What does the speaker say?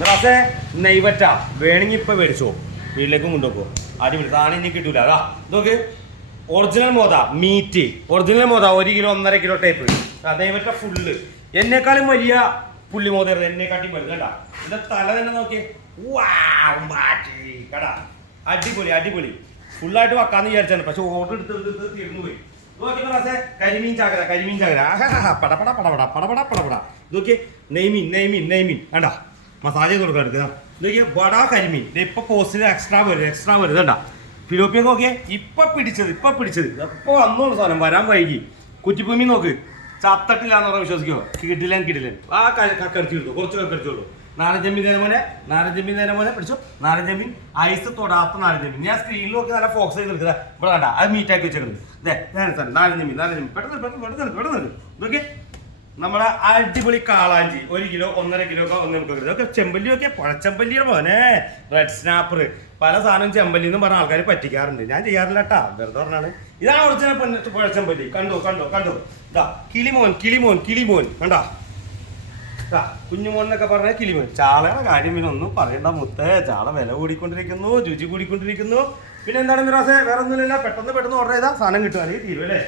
നിറാസെ നെയ്വറ്റ വേണമെങ്കിൽ ഇപ്പൊ മേടിച്ചോ, വീട്ടിലേക്കും കൊണ്ടുപോക്കോ. അടിപൊളി സാധനം ഇനി കിട്ടൂല. അതാ നോക്ക്, ഒറിജിനൽ മോത മീറ്റ്, ഒറിജിനൽ മോത 1 കിലോ 1.5 കിലോ ടൈപ്പ്. നെയ്വറ്റ ഫുള്ള് എന്നെക്കാളും വലിയ പുള്ളി മോതായിരുന്നു, എന്നെക്കാട്ടി വലുത് കേട്ടാ. ഇതിന്റെ തല തന്നെ നോക്കിയേ, കടാ അടിപൊളി അടിപൊളി. ഫുള്ളായിട്ട് വെക്കാന്ന് വിചാരിച്ചാണ്, പക്ഷെ ഓർഡർ എടുത്ത് തീർന്നു പോയി. കരിമീൻ ചാകര, കരിമീൻ ചാകര, പടപട പടപട പടപട പടപട. ഇതൊക്കെ നെയ്മീൻ നെയ്മീൻ നെയ്മീൻ വേണ്ട, മസാജ് ചെയ്ത് കൊടുക്കാൻ എടുക്കുക. ഇതൊക്കെ ബടാ കരിമീൻ. ഇപ്പൊ പോസ്റ്റിൽ എക്സ്ട്രാ വരും വേണ്ട. ഫിലോപ്പിയൊക്കെ നോക്കിയേ, ഇപ്പൊ പിടിച്ചത് ഇപ്പൊ വന്നോളൂ സാധനം, വരാൻ വൈകി. കുറ്റിപ്പൂമി നോക്ക്, ചത്തട്ടില്ലാന്ന് പറഞ്ഞാൽ വിശ്വസിക്കോ, കിട്ടില്ല. ആ കക്കടിച്ചുള്ളൂ, കുറച്ച് കക്കടിച്ചുള്ളൂ. നാരഞ്ചമ്മീൻ നേരെ മോനെ പിടിച്ചു. നാരഞ്ചമ്മീൻ ഐസ് തൊടാത്ത നാരഞ്ചമ്മീൻ. ഞാൻ സ്ക്രീനിൽ നോക്കി നല്ല ഫോക്സ് ചെയ്ത് നിൽക്കുക. ഇവിടെ വേണ്ട, അത് മീറ്റാക്കി വെച്ചേക്കുന്നത്. നാരഞ്ചമ്മീൻ പെട്ടെന്ന് ഇതൊക്കെ നമ്മുടെ അടിപൊളി കാളാഞ്ചി 1 കിലോ 1.5 കിലോ ഒക്കെ ഒന്ന് നമുക്ക് ഇതൊക്കെ ചെമ്പല്ലി ഒക്കെ പുഴച്ചെമ്പല്ലിയുടെ മോനെ, റെഡ് സ്നാപ്പർ, പല സാധനം ചെമ്പല്ലി എന്നും പറഞ്ഞ ആൾക്കാർ പറ്റിക്കാറുണ്ട്. ഞാൻ ചെയ്യാറില്ല കേട്ടാ, വെറുതെ പറഞ്ഞാണ്. ഇതാണ് ഒറിജിനൽ പുഴച്ചെമ്പല്ലി. കണ്ടോ ഇതാ കിളിമോൻ കണ്ടോ, കുഞ്ഞുമോൻ എന്നൊക്കെ പറഞ്ഞ കിളിമോൻ. ചാളയുടെ കാര്യം പിന്നെ ഒന്നും പറയണ്ട മുത്തേ, ചാള വില കൂടിക്കൊണ്ടിരിക്കുന്നു, രുചി കൂടിക്കൊണ്ടിരിക്കുന്നു. പിന്നെ എന്താണ് മിറാസെ, വേറെ ഒന്നുമില്ല, പെട്ടെന്ന് ഓർഡർ ചെയ്താൽ സാധനം കിട്ടുവാണെങ്കിൽ തീരും അല്ലേ.